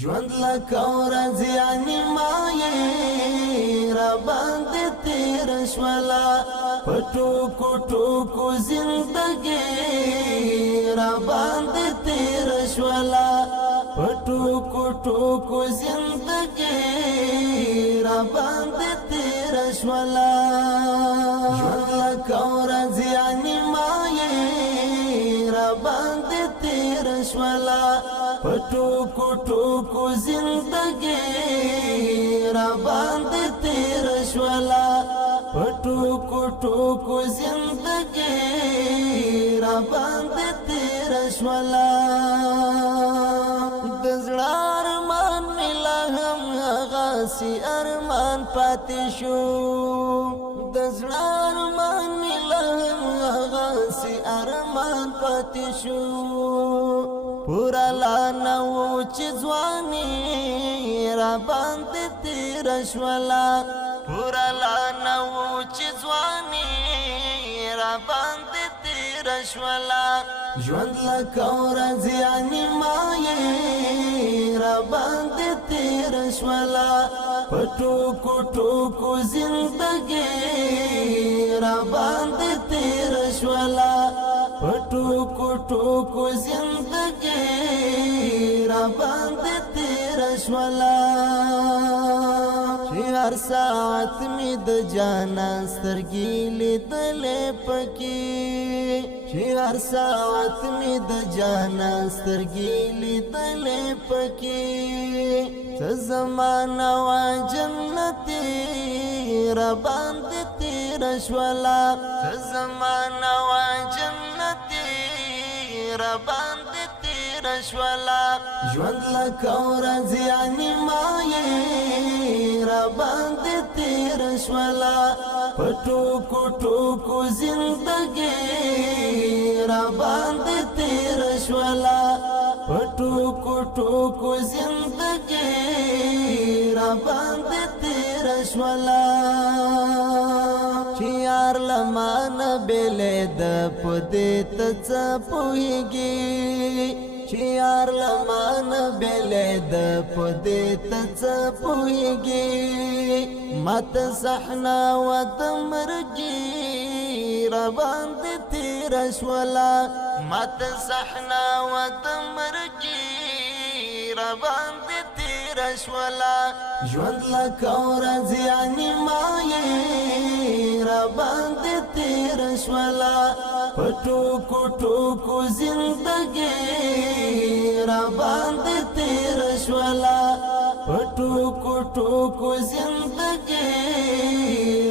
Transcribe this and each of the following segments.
ژوند لکه ورځې نیمایې را باندې تیر شوله په ټوکو ټوکو زندګي را باندې تیر شوله په ټوکو ټوکو زندګي را باندې تیر شوله ژوند لکه ورځې نیمایې را باندې تیر شوله په ټوکو ټوکو زندګي را باندې تیر شوله په ټوکو ټوکو زندګي را باندې تیر شوله د زړه ارمان مې لا هم هغسې ارمان پاتې شو د زړه ارمان مې لا هم هغسې ارمان پاتې شو پورا لا نه و چې ځواني را باندې تیر شوله پورا لا نه و چې ځواني را باندې تیر شوله ژوند لکه ورځې نیمایې را باندې تیر شوله په ټوکو ټوکو زندګي را باندې تیر شوله په ټوکو ټوکو زندګي را باندې تیر شوله چې هر ساعت مې د جانان سترګې لیدلې پکې چې هر ساعت مې د جانان سترګې لیدلې پکې څه زمانه وه جنتي را باندې تیر شوله څه زمانه وه جنتي را باندې تیر شوله ژوند لکه ورځې نیمایې را باندې تیر شوله په ټوکو ټوکو زندګي را باندې تیر شوله په ټوکو ټوکو زندګي را باندې تیر شوله چې یار لمانه بېلې د په دې ته څه پوهېږي چې یار لمانه بېلې د په دې ته څه پوهېږي ماته صحنه وه د مرګي را باندې تېره شوله ماته صحنه وه د مرګي را باندې تېره شوله ژوند لکه ورځې نیمایې را باندې تېره شوله په ټوکو ټوکو زندګي را باندې تېره شوله په ټوکو ټوکو زندګي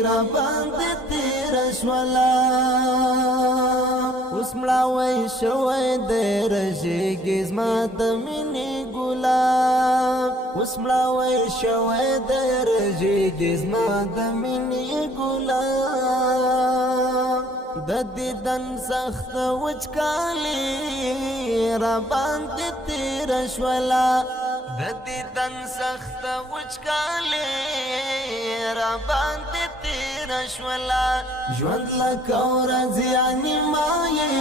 را باندې تېره شوله اوس مړاوی شوی دی رژېږي زما د مینې ګلاب اوس مړاوی شوی دی رژېږي زما د مینې ګلاب د دیدن سخت وچکالي را باندې تېره شوله د دیدن سخت وچکالي را باندې تېره شوله ژوند لکه ورځې نیمایې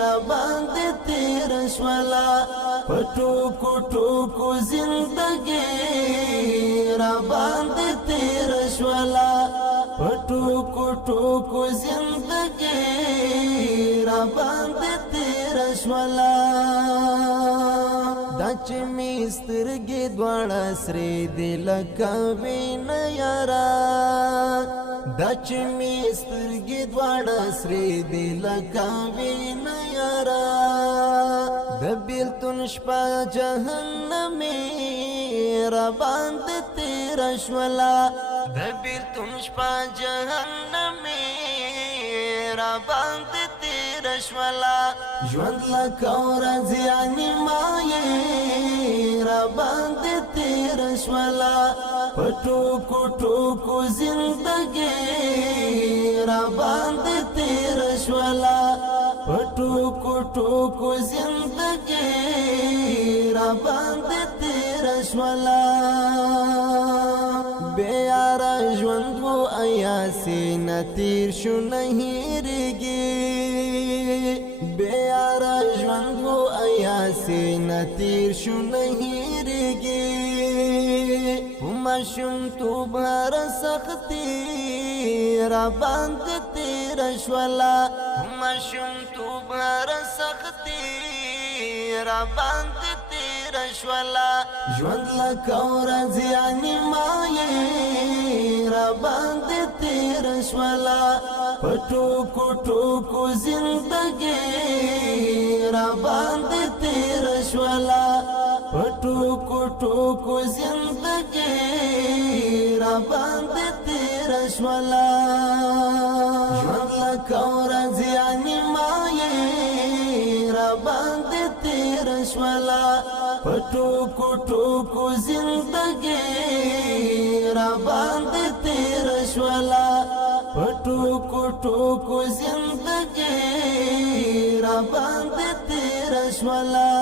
را باندې تېره شوله په ټوکو ټوکو زندګي را باندې تېره شوله په ټوکو ټوکو زندګي را باندې تېره شوله دا چې مې سترګې دواړه سرې دي لکه وینه یاره دا چې مې سترګې دواړه سرې دي لکه وینه یاره د بیلتون شپه جهنمي را باندې تېره شوله د بیلتون شپه جهنمي را باندې تېره شوله ژوند لکه ورځې نیمایې را باندې تېره شوله په ټوکو ټوکو زندګي را باندې تېره شوله په ټوکو ټوکو زندګي را باندې تېره شوله بے یارا ژوند و ایاسې نه تېر شو نه هېرېږي بے یارا ژوند و ایاسې نه تېر شو نه هېرېږي تیریږي ماشومتوب هر سختي را باندې تیر شولا ماشومتوب هر سختي را باندې تیر شولا ژوند لکه ورځې انیمایې را باندې تیر شولا پټوکو ټوکو زندګي را باندې تیر شولا پټوکو ټوکو زندګي را باندې تیر شولا ژوند لکه ورځې انیمایې را باندې تیر شولا پټوکو ټوکو زندګي را باندې تیر شولا پټوکو ټوکو زندګي را باندې تیر شولا